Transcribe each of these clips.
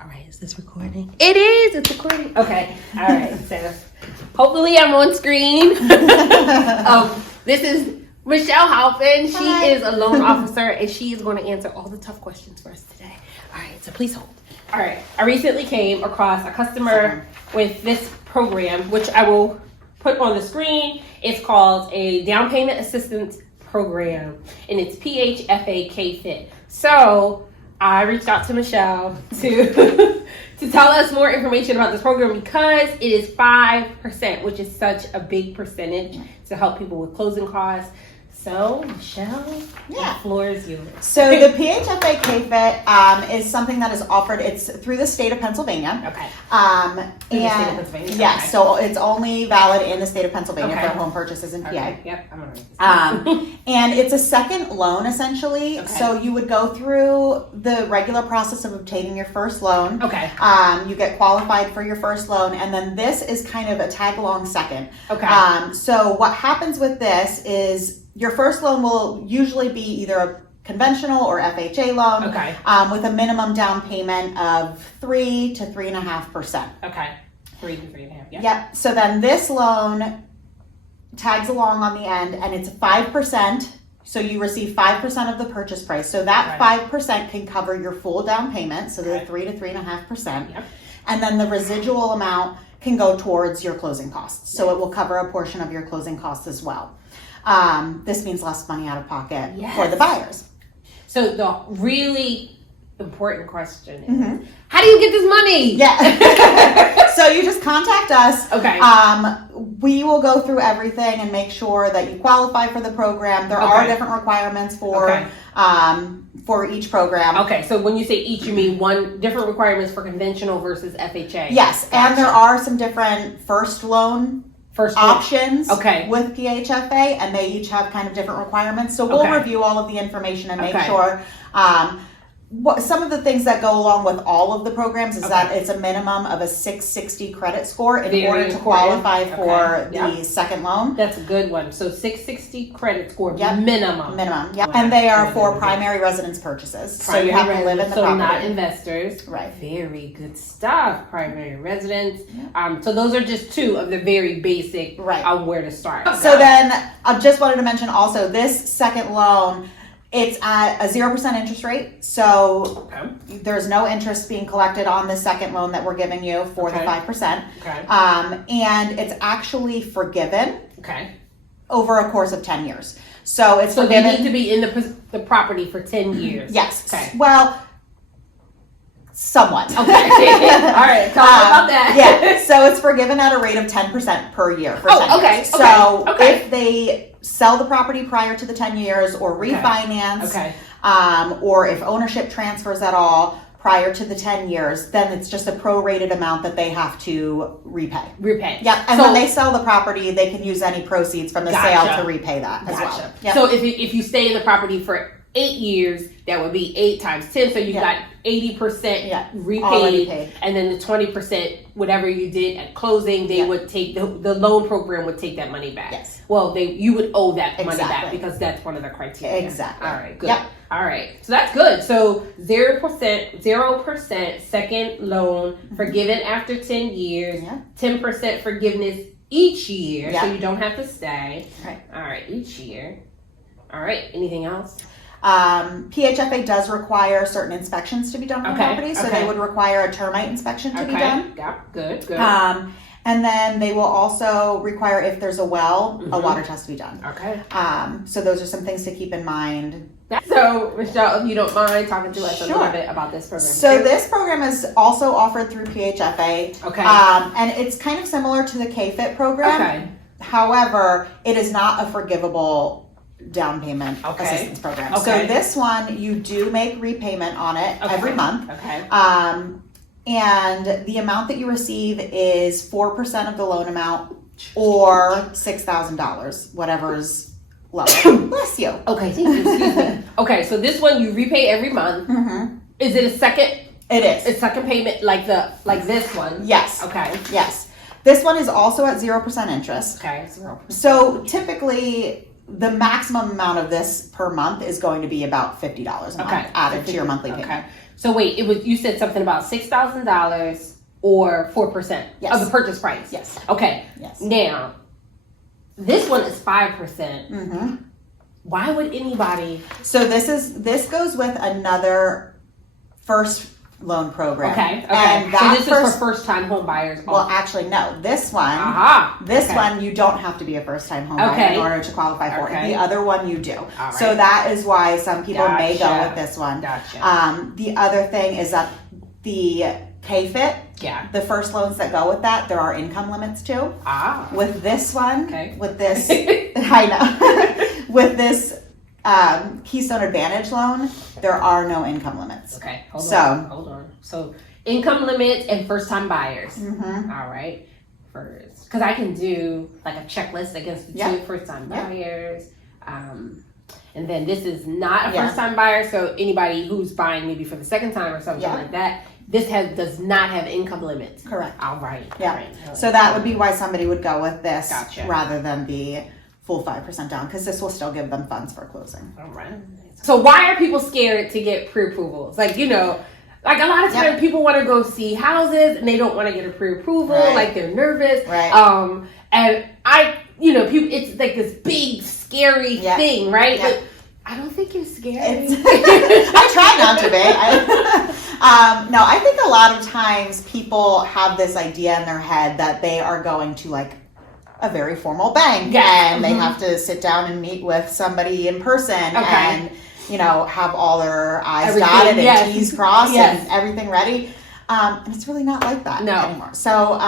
All right, is this recording? It is. It's recording. Okay. All right. So hopefully I'm on screen. This is Michelle Halpin. She is a loan officer, and she is going to answer all the tough questions for us today. All right. So please hold. All right. I recently came across a customer with this program, which I will put on the screen. It's called a down payment assistance program, and it's PHFA K-FIT. So I reached out to Michelle to tell us more information about this program because it is 5%, which is such a big percentage to help people with closing costs. So, Michelle, the floor is yours. So the PHFA K-FIT is something that is offered. It's through the state of Pennsylvania. Okay. Through the state of Pennsylvania. Yes. Okay. So it's only valid in the state of Pennsylvania for home purchases in PA. Okay. Yep. I'm alright. And it's a second loan essentially. Okay. So you would go through the regular process of obtaining your first loan. Okay. You get qualified for your first loan, and then this is kind of a tag along second. Okay. So what happens with this is your first loan will usually be either a conventional or FHA loan, with a minimum down payment of 3 to 3.5%. Okay, 3 to 3.5. Yeah. Yep. So then this loan tags along on the end, and it's 5%. So you receive 5% of the purchase price. So that 5% can cover your full down payment. So the 3 to 3.5%, and then the residual amount can go towards your closing costs. So it will cover a portion of your closing costs as well. This means less money out of pocket for the buyers. So the really important question is, how do you get this money? Yeah. So you just contact us. Okay. We will go through everything and make sure that you qualify for the program. There are different requirements for each program. Okay. So when you say each, you mean different requirements for conventional versus FHA? Yes. Gotcha. And there are some different first loan options with PHFA, and they each have kind of different requirements. So we'll review all of the information and make sure. Some of the things that go along with all of the programs is that it's a minimum of a 660 credit score in order to qualify for the second loan. That's a good one. So 660 credit score minimum. Minimum, yeah. And they are for primary residence purchases. So you have to live in the property. So not investors. Right. Very good stuff. Primary residence. So those are just two of the very basic on where to start. So then I just wanted to mention also this second loan, it's at a 0% interest rate, so there's no interest being collected on the second loan that we're giving you for the 5%. And it's actually forgiven over a course of 10 years. So it's forgiven. They need to be in the property for 10 years. Yes. Okay. Well, somewhat. Okay. All right. Tell me about that. Yeah. So it's forgiven at a rate of 10% per year for 10 years. So if they sell the property prior to the 10 years or refinance, or if ownership transfers at all prior to the 10 years, then it's just a prorated amount that they have to repay. Yep. And when they sell the property, they can use any proceeds from the sale to repay that as well. Yep. So if you stay in the property for 8 years, that would be 8 times 10. So you got 80% repaid, and then the 20%, whatever you did at closing, they would take the loan program would take that money back. Yes. Well, you would owe that money back because that's one of the criteria. Exactly. All right. Good. Yep. All right. So that's good. So 0% second loan forgiven after 10 years. 10% forgiveness each year, so you don't have to stay. All right. Each year. All right. Anything else? PHFA does require certain inspections to be done on the property, so they would require a termite inspection to be done. Yeah, good. And then they will also require, if there's a well, a water test to be done. So those are some things to keep in mind. So, Michelle, if you don't mind talking to us a little bit about this program. So this program is also offered through PHFA. And it's kind of similar to the K-FIT program. However, it is not a forgivable down payment assistance program. So this one, you do make repayment on it every month. And the amount that you receive is 4% of the loan amount or $6,000, whatever's lower. Bless you. Okay, thank you. Excuse me. Okay, so this one you repay every month. Is it a second? It is. A second payment like this one? Yes. Okay. Yes. This one is also at 0% interest. Okay, 0%. So typically, the maximum amount of this per month is going to be about $50 a month added to your monthly payment. So wait, you said something about $6,000 or 4% of the purchase price. Yes. Okay. Yes. Now, this one is 5%. Mm-hmm. Why would anybody? So this goes with another first loan program. Okay. And so this is for first-time home buyers. Well, actually, no. This one, one, you don't have to be a first-time home buyer in order to qualify for. The other one, you do. Right. So that is why some people may go with this one. Gotcha. The other thing is that the K-FIT, the first loans that go with that, there are income limits too. With this one, with this, I know, with this Keystone Advantage loan, there are no income limits. Okay, hold on. So income limits and first-time buyers. Mm-hmm. All right, first, because I can do like a checklist against the two first-time buyers. And then this is not a first-time buyer, so anybody who's buying maybe for the second time or something like that, this does not have income limits. Correct. All right. Yeah. All right. So that would be why somebody would go with this rather than the full 5% down, because this will still give them funds for closing. All right. So why are people scared to get pre-approvals? Like, you know, like a lot of times people want to go see houses and they don't want to get a pre-approval. Like they're nervous. Right. And people, it's like this big, scary thing, right? But I don't think you're scary. I try not to be. No, I think a lot of times people have this idea in their head that they are going to like a very formal bank and they have to sit down and meet with somebody in person and, you know, have all their I's dotted and T's crossed and everything ready. And it's really not like that anymore. So,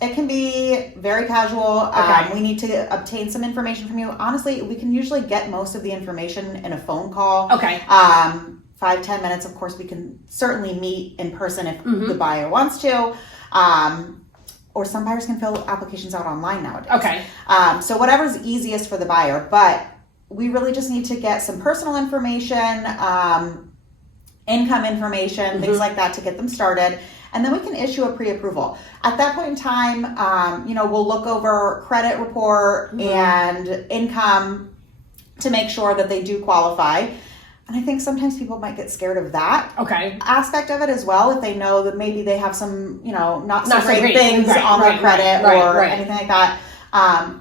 it can be very casual. We need to obtain some information from you. Honestly, we can usually get most of the information in a phone call. 5-10 minutes. Of course, we can certainly meet in person if the buyer wants to. Or some buyers can fill applications out online nowadays. So whatever's easiest for the buyer. But we really just need to get some personal information, income information, things like that to get them started. And then we can issue a pre-approval. At that point in time, we'll look over credit report and income to make sure that they do qualify. And I think sometimes people might get scared of that aspect of it as well, if they know that maybe they have some, not so great things on their credit or anything like that.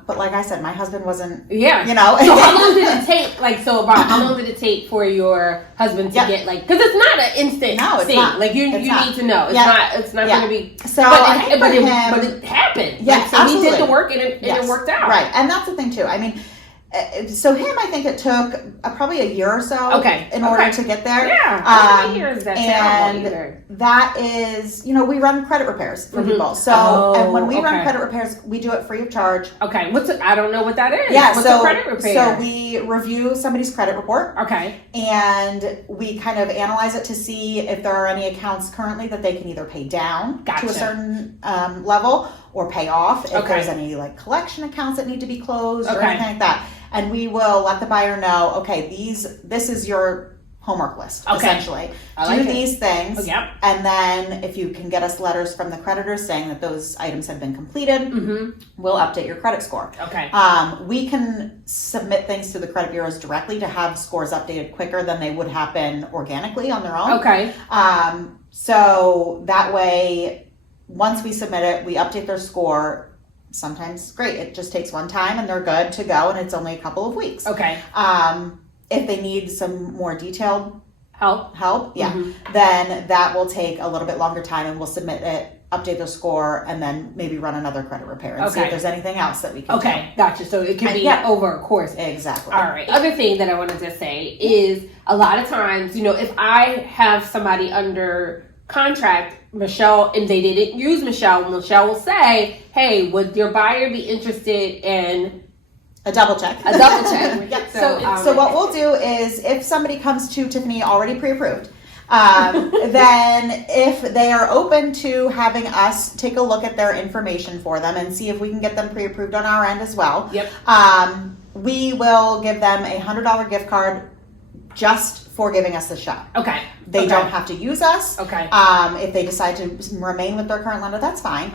But like I said, my husband wasn't, So how long did it take, how long did it take for your husband to get, because it's not an instant thing. Not. Like, you need to know. It's not going to be, so but it happened. So absolutely. he did the work and it worked out. Right, and that's the thing too. I mean, so him, I think it took probably a year or so in order to get there. How many years is that terrible either? That is, we run credit repairs for people. So, and when we run credit repairs, we do it free of charge. I don't know what that is. What's a credit repair? So we review somebody's credit report. And we kind of analyze it to see if there are any accounts currently that they can either pay down to a certain level or pay off if there's any like collection accounts that need to be closed or anything like that. And we will let the buyer know, this is your homework list, essentially. Do these things. And then if you can get us letters from the creditors saying that those items have been completed, we'll update your credit score. We can submit things to the credit bureaus directly to have scores updated quicker than they would happen organically on their own. So that way, once we submit it, we update their score. Sometimes great, it just takes one time and they're good to go, and it's only a couple of weeks. If they need some more detailed help, then that will take a little bit longer time, and we'll submit it, update their score, and then maybe run another credit repair and see if there's anything else that we can do. Gotcha. So it can be over a course. Exactly. All right. Other thing that I wanted to say is a lot of times, if I have somebody under contract, Michelle, and they didn't use Michelle will say, hey, would your buyer be interested in a double check? So what we'll do is, if somebody comes to Tiffany already pre-approved, then if they are open to having us take a look at their information for them and see if we can get them pre-approved on our end as well, we will give them a $100 gift card just for giving us the shot. They don't have to use us. If they decide to remain with their current lender, that's fine.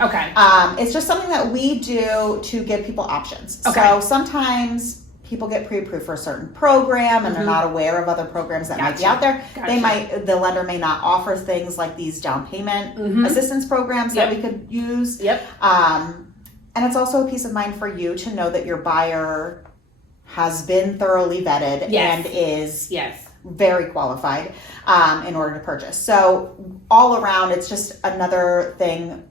It's just something that we do to give people options. So sometimes people get pre-approved for a certain program and they're not aware of other programs that might be out there. The lender may not offer things like these down payment assistance programs that we could use. And it's also a peace of mind for you to know that your buyer has been thoroughly vetted and is very qualified in order to purchase. So all around, it's just another thing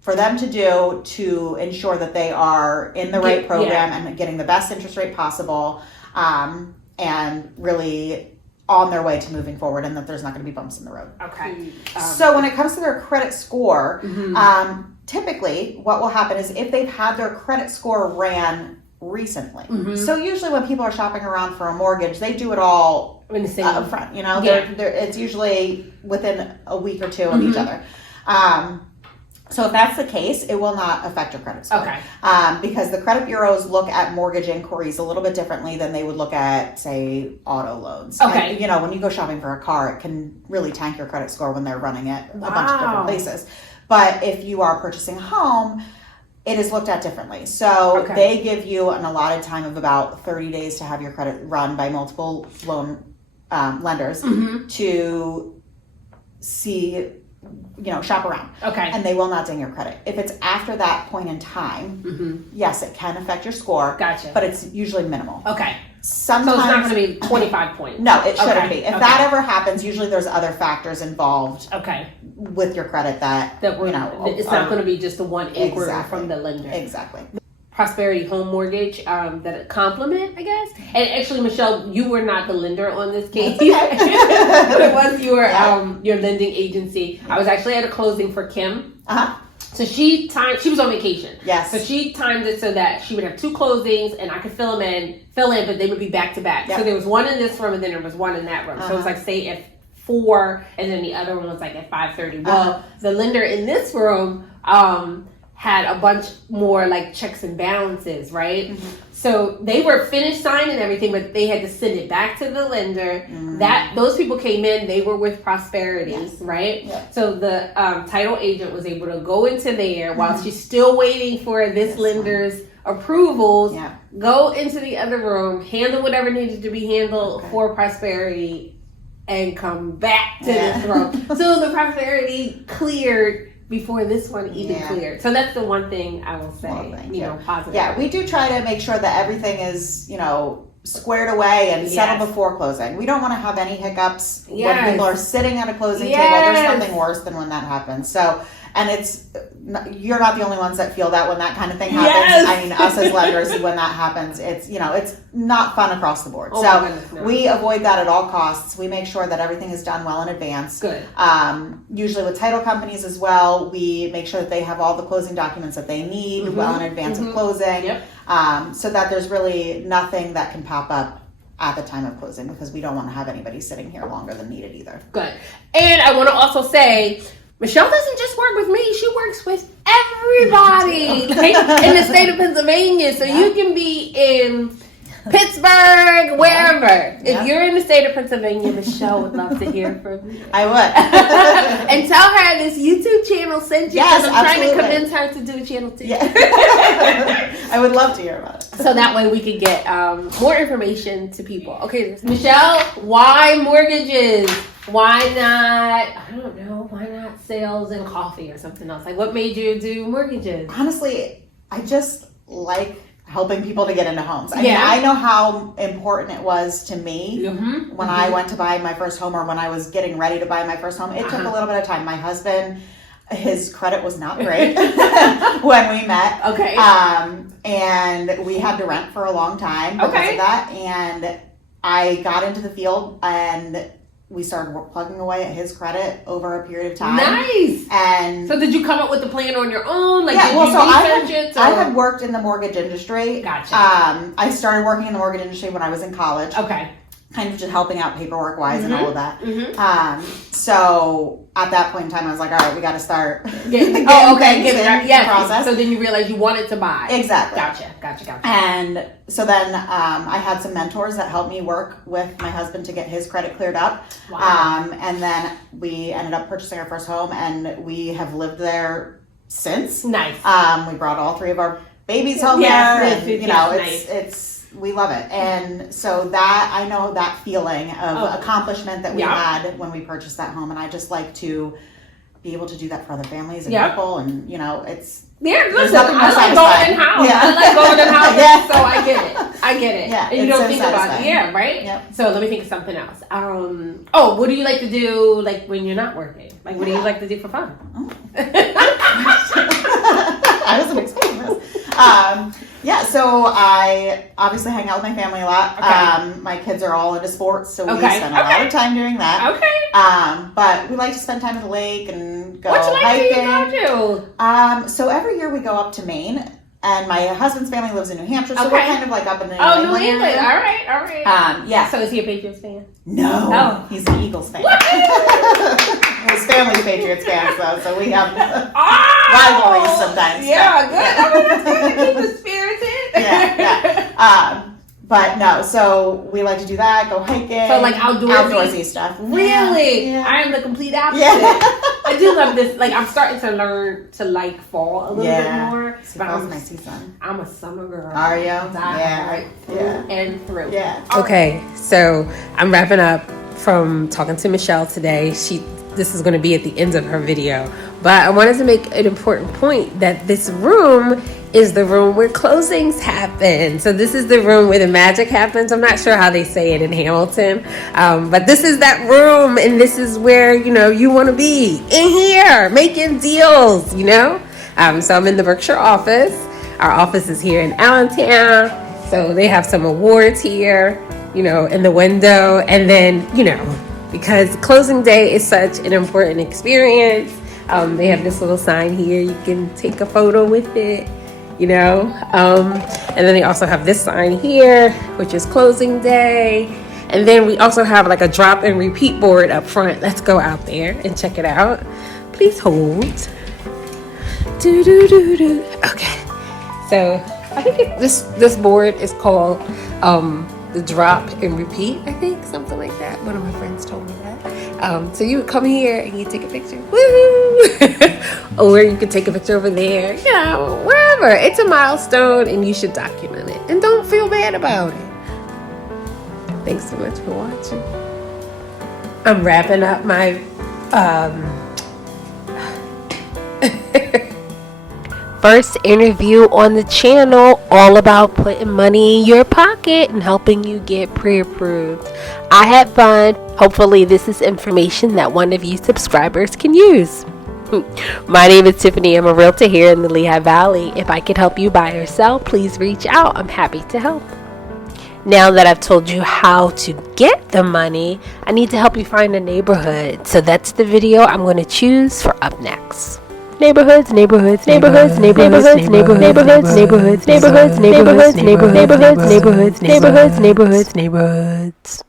for them to do to ensure that they are in the right program and getting the best interest rate possible, and really on their way to moving forward, and that there's not going to be bumps in the road. Okay. So when it comes to their credit score, typically what will happen is if they've had their credit score ran recently. So usually when people are shopping around for a mortgage, they do it all up front. You know, it's usually within a week or two of each other. So if that's the case, it will not affect your credit score. Because the credit bureaus look at mortgage inquiries a little bit differently than they would look at, say, auto loans. And, you know, when you go shopping for a car, it can really tank your credit score when they're running it a bunch of different places. But if you are purchasing a home, it is looked at differently. So they give you an allotted time of about 30 days to have your credit run by multiple loan lenders to see, you know, shop around. And they will not ding your credit. If it's after that point in time, yes, it can affect your score. But it's usually minimal. Sometimes, so it's not going to be 25 points. No, it shouldn't be. If that ever happens, usually there's other factors involved with your credit that you know, it's not going to be just the one inquiry from the lender. Prosperity home mortgage, that compliment, I guess. And actually, Michelle, you were not the lender on this case. It was your lending agency. I was actually at a closing for Kim. So she was on vacation. So she timed it so that she would have 2 closings and I could fill in, but they would be back to back. So there was one in this room and then there was one in that room. So it was like, say, at 4 and then the other one was like at 5:30. Well, the lender in this room, had a bunch more like checks and balances, right? So they were finished signing everything, but they had to send it back to the lender. That those people came in, they were with Prosperity, right? So the title agent was able to go into there while she's still waiting for this lender's approvals, go into the other room, handle whatever needed to be handled for Prosperity, and come back to this room. So the Prosperity cleared before this one even cleared. So that's the one thing I will say, you know, positive. Yeah, we do try to make sure that everything is, you know, squared away and settled before closing. We don't want to have any hiccups when people are sitting at a closing table. There's nothing worse than when that happens. So, and you're not the only ones that feel that when that kind of thing happens. I mean, us as lenders, when that happens, it's, you know, it's not fun across the board. We avoid that at all costs. We make sure that everything is done well in advance. Usually with title companies as well, we make sure that they have all the closing documents that they need well in advance of closing, so that there's really nothing that can pop up at the time of closing, because we don't want to have anybody sitting here longer than needed either. And I want to also say, Michelle doesn't just work with me, she works with everybody in the state of Pennsylvania. So you can be in Pittsburgh, wherever. If you're in the state of Pennsylvania, Michelle would love to hear from you. I would. And tell her this YouTube channel sent you, because I'm trying to convince her to do a channel too. I would love to hear about it. So that way we can get more information to people. Okay, Michelle, why mortgages? Why not, I don't know, why not sales and coffee or something else? Like, what made you do mortgages? Honestly, I just like helping people to get into homes. I mean, I know how important it was to me when I went to buy my first home, or when I was getting ready to buy my first home. It took a little bit of time. My husband, his credit was not great when we met. And we had to rent for a long time because of that. And I got into the field and we started plugging away at his credit over a period of time. And so did you come up with the plan on your own? Like, I had worked in the mortgage industry. I started working in the mortgage industry when I was in college. Kind of just helping out paperwork wise and all of that. So at that point in time, I was like, all right, we got to start getting process. So then you realized you wanted to buy. Gotcha. And so then I had some mentors that helped me work with my husband to get his credit cleared up. And then we ended up purchasing our first home, and we have lived there since. We brought all 3 of our babies home there, and you know, it's We love it. And so that, I know that feeling of accomplishment that we had when we purchased that home. And I just like to be able to do that for other families and people. And, you know, it's, listen, I like going in house. I like going in house. So I get it. Yeah, and you don't think about it. Yeah, right? Yep. So let me think of something else. What do you like to do, like, when you're not working? Like, what do you like to do for fun? I wasn't expecting this. So I obviously hang out with my family a lot. Okay. My kids are all into sports, so we spend a lot of time doing that. Okay. But we like to spend time at the lake and go hiking. What do you go to? So every year we go up to Maine. And my husband's family lives in New Hampshire, so we're kind of like up in the New England. All right. So is he a Patriots fan? No, he's an Eagles fan. His family's Patriots fans, though, so we have rivalries sometimes. Yeah, good. That's good. Keep the spirits in. Yeah. But no, so we like to do that, go hiking. So like outdoorsy stuff. Really? Yeah. I am the complete opposite. Yeah. I do love this. Like, I'm starting to learn to like fall a little bit more. Fall's my season. I'm a summer girl. Are you? Through and through. Yeah. Okay, so I'm wrapping up from talking to Michelle today. This is going to be at the end of her video, but I wanted to make an important point that this room is the room where closings happen. So this is the room where the magic happens. I'm not sure how they say it in Hamilton, but this is that room, and this is where, you know, you want to be, in here making deals, you know. So I'm in the Berkshire office. Our office is here in Allentown, so they have some awards here, you know, in the window. And then, you know, because closing day is such an important experience, they have this little sign here. You can take a photo with it, you know. And then they also have this sign here, which is closing day. And then we also have like a drop and repeat board up front. Let's go out there and check it out. Please hold. Okay. So I think this board is called the drop and repeat, I think, something like that. One of my friends told me that. So you would come here and you take a picture, woo, or you could take a picture over there, you know, wherever. It's a milestone, and you should document it, and don't feel bad about it. Thanks so much for watching. I'm wrapping up my first interview on the channel, all about putting money in your pocket and helping you get pre-approved. I had fun. Hopefully this is information that one of you subscribers can use. My name is Tiffany. I'm a realtor here in the Lehigh Valley. If I could help you buy or sell, please reach out. I'm happy to help. Now that I've told you how to get the money, I need to help you find a neighborhood. So that's the video I'm going to choose for up next. Neighborhoods, neighborhoods, neighborhoods, neighborhoods, neighborhoods, neighborhoods, neighborhoods, neighborhoods, neighborhoods, neighborhoods, neighborhoods, neighborhoods, neighborhoods, neighborhoods, neighborhoods.